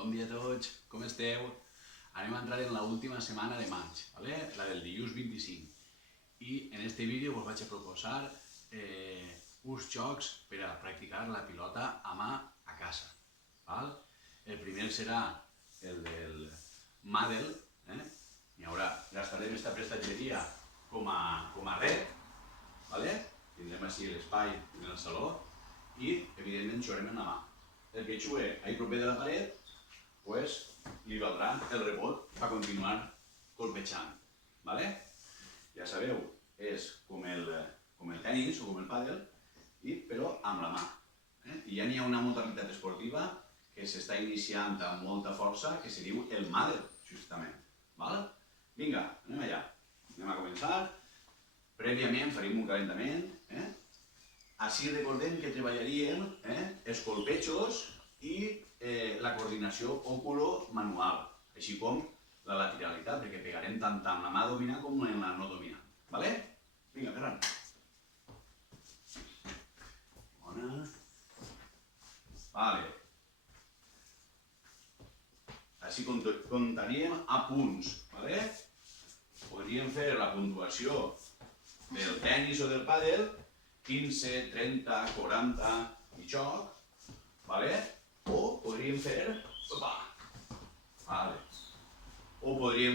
Bon dia a tots, com esteu? Anem a entrar en l'última setmana de maig, la del dilluns 25. I en este vídeo us vaig a proposar uns jocs per a practicar la pilota a mà a casa. El primer serà el del Madel. Hi haurà, gastarem aquesta prestatgeria com a red. Tindrem així l'espai en el saló i, evidentment, jugarem en la mà. El que jugui ahí proper de la paret, pues li valdrà el rebot a continuar colpejant. Ja sabeu, és com el tenis o com el pàdel, però amb la mà. I ja n'hi ha una modalitat esportiva que s'està iniciant amb molta força, que se diu el Madel, justament. Vinga, anem allà. Anem a començar. Prèviament farem un calentament. Així recordem que treballaríem els colpejos i la coordinació òculo-manual, així com la lateralitat, perquè pegarem tant amb la mà dominant com en la no dominant. Vinga, Ferran. Bona. Així comptaríem a punts. Podríem fer la puntuació del tenis o del pàdel, 15, 30, 40 i joc, o podríem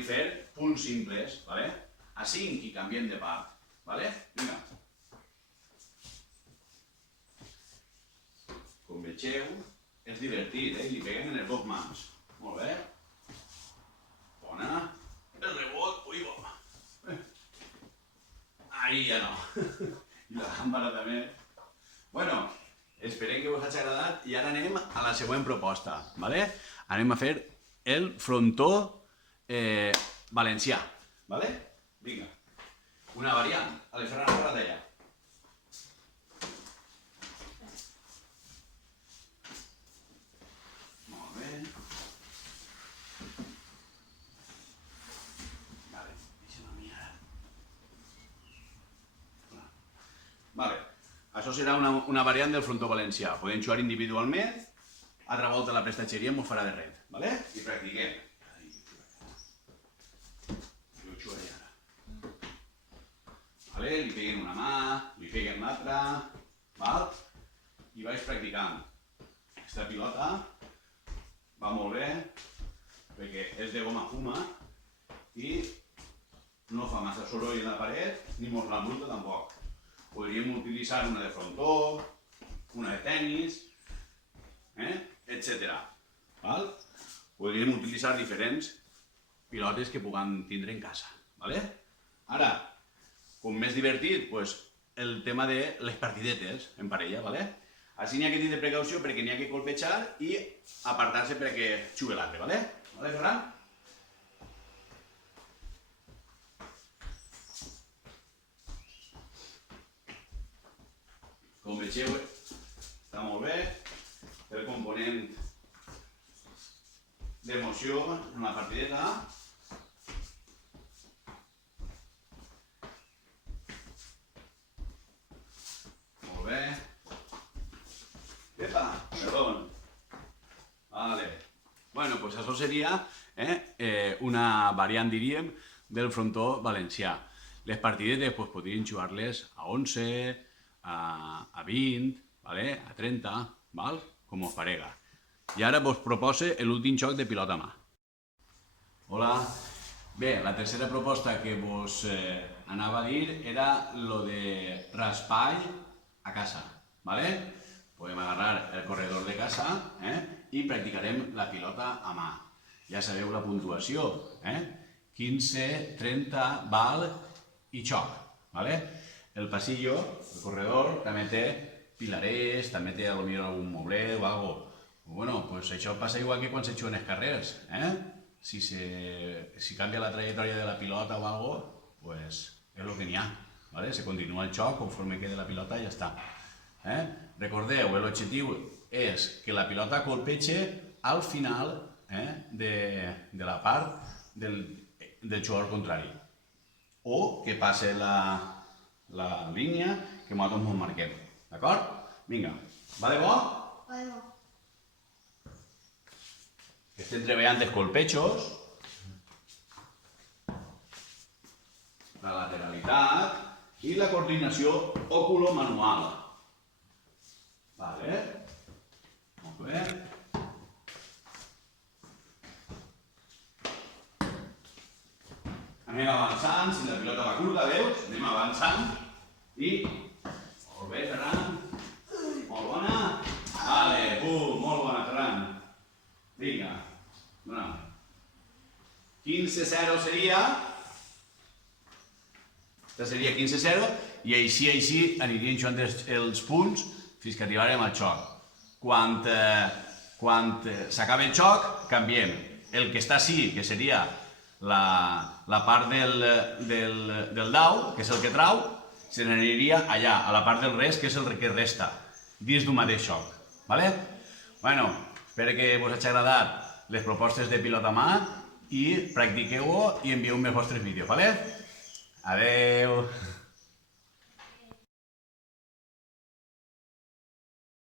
fer punts simples, a 5 i canviem de part. Vinga. Com vegeu, és divertit, i li peguem en les dues mans. Molt bé. Bona. El rebot, ui, bo. Ahí ja no. I la gàmbara també. Bueno, esperem que us hagi agradat i ara anem a la següent proposta. Anem a fer el frontó valencià. Vinga. Una variant. Ferran, agarra't allà. Molt bé. Això serà una variant del frontó valencià. Podem jugar individualment, altra volta la prestatgeria m'ho farà de red. I practiquem. Jo ho jugaré ara. Li peguem una mà, li peguem l'altra, i vaig practicant. Aquesta pilota va molt bé, perquè és de goma fuma i no fa massa soroll en la paret, ni mos l'embruta tampoc. Podríem utilitzar una de frontó, una de tenis, etc. Podríem utilitzar diferents pilotes que puguem tindre en casa. Ara, com més divertit, el tema de les partidetes en parella. Així n'hi ha que tindre precaució perquè n'hi ha que colpejar i apartar-se perquè jugui l'altre. Vale, Ferran? Com vegeu, està molt bé, el component d'emoció en la partideta. Molt bé. Epa, perdó. Bueno, doncs això seria una variant, diríem, del frontó valencià. Les partidetes podrien jugar-les a 11, a 20, a 30, com us parega. I ara vos propose l'últim joc de pilota a mà. Hola. Bé, la tercera proposta que vos anava a dir era lo de raspall a casa. Podem agarrar el corredor de casa i practicarem la pilota a mà. Ja sabeu la puntuació, 15, 30, val i xoc. El pasillo, el corredor, també té pilarers, també té potser algun moblet o alguna cosa. Bueno, doncs això passa igual que quan se juguen els carrers. Si canvia la trajectòria de la pilota o alguna cosa, doncs és el que n'hi ha. Se continua el joc, conforme queda la pilota i ja està. Recordeu, l'objectiu és que la pilota colpeja al final de la part del jugador contrari. O que passe la línia que nosaltres ens marquem. D'acord? Vinga. Va de bo? Va de bo. Estem treballant els colpejos, la lateralitat i la coordinació oculomanual. Vale? Molt bé. Anem avançant, si la pilota va curta, veus? Anem avançant i... Molt bé, Ferran. Molt bona. Vale, molt bona, Ferran. Vinga. Bueno. 15-0 seria... Això seria 15-0 i així anirien jugant els punts fins que arribarem al xoc. Quan s'acabi el xoc, canviem. El que està així, que seria la part del dau, que és el que trau, se n'aniria allà, a la part del res, que és el que resta, dins d'un mateix xoc. Vale? Bueno, espero que us hagi agradat les propostes de pilota mà i practiqueu-ho i envieu-me els vostres vídeos, vale? Adeu!